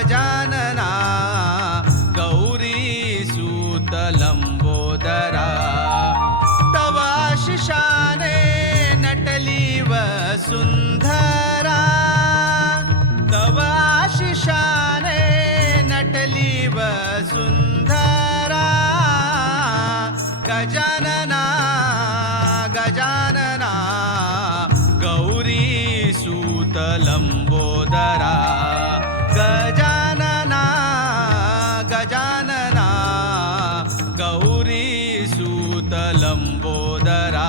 गजानना गौरी सूत लंबोदरा तव आशिषाने नटली वसुंधरा तव आशिषाने नटली वसुंधरा गजानना गजानना गौरी सूत लंबोदरा गजानना गजानना गौरी सूत लंबोदरा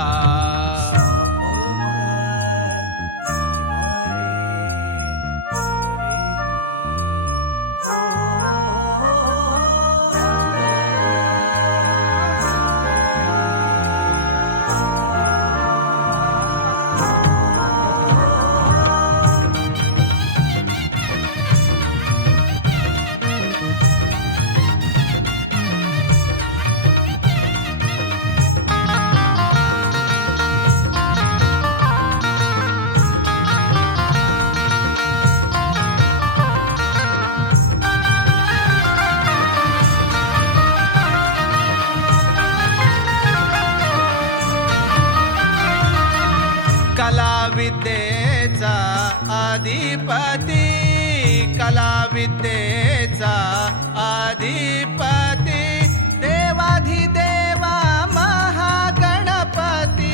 कलाविद्येचा अधिपती कलाविद्येचा अधिपती देवाधिदेवा महागणपती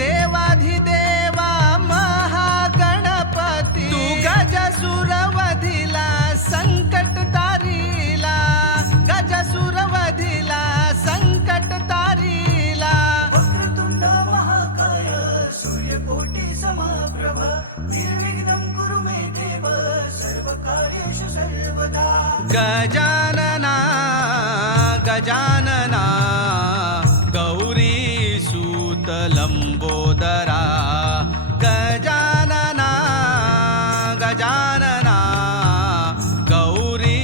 देवाधिदेवा महागणपती तू गजसुरवधिला संकट तारीला गजसुरवधिला संकट तारीला वक्रतुंड महाकाय सूर्यकोटि समप्रभ निर्विघ्नं कुरु मे देव सर्वकार्येषु सर्वदा गजानना गजानना गौरी सूत लंबोदरा गजानना गजानना गौरी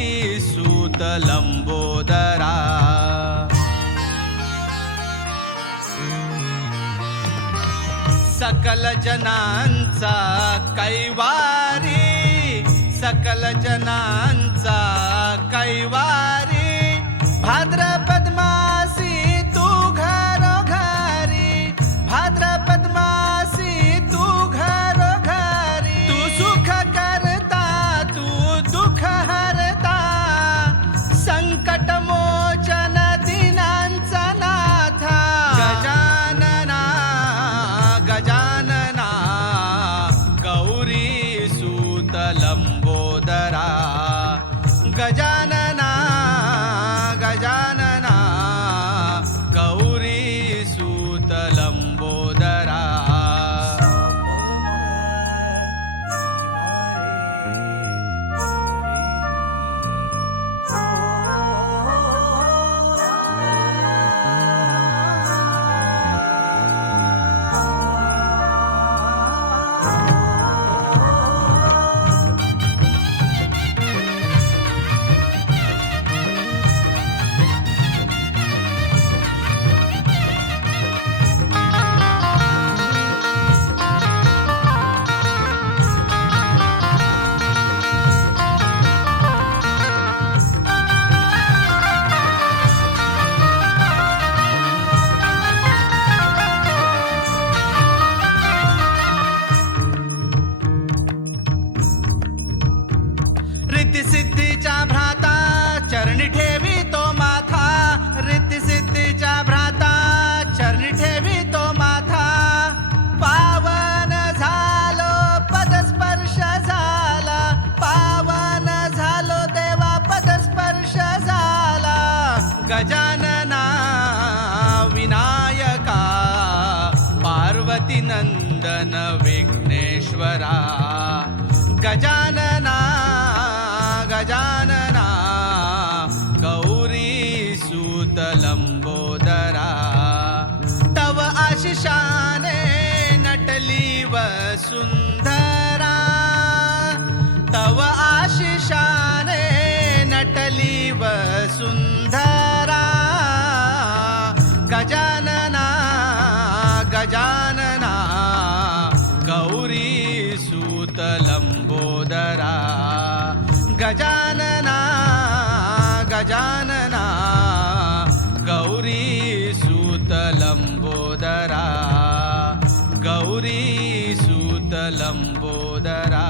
सूत लंबोदरा सकल जनांचा कैवारी सकल जनांचा कैवारी भाद्रपद मासी तू घरोघरी भाद्रपद मासी तू घरोघरी तू सुख करता तू दुःख हरता संकट मोचन दिनांचा नाथा गजानना गजानना गौरी सूत लंबोदरा गजानना गजानना गौरी सूत लंबोदरा रिद्धिसिद्धीचा भ्राता चरणी ठेवी तो माथा रिद्धिसिद्धीचा भ्राता चरणी ठेवी तो माथा पावन झालो पदस्पर्श झाला पावन झालो देवा पदस्पर्श झाला गजानना विनायका पार्वती नंदन विघ्नेश्वरा गजानना गजानना गौरी सूत लंबोदरा तव आशिषाने नटली वसुंधरा तव आशिषाने नटली वसुंधरा गजानना गजानना गौरी सूत लंबोदरा गजानना गजानना गौरी सूत लंबोदरा गौरी सूत लंबोदरा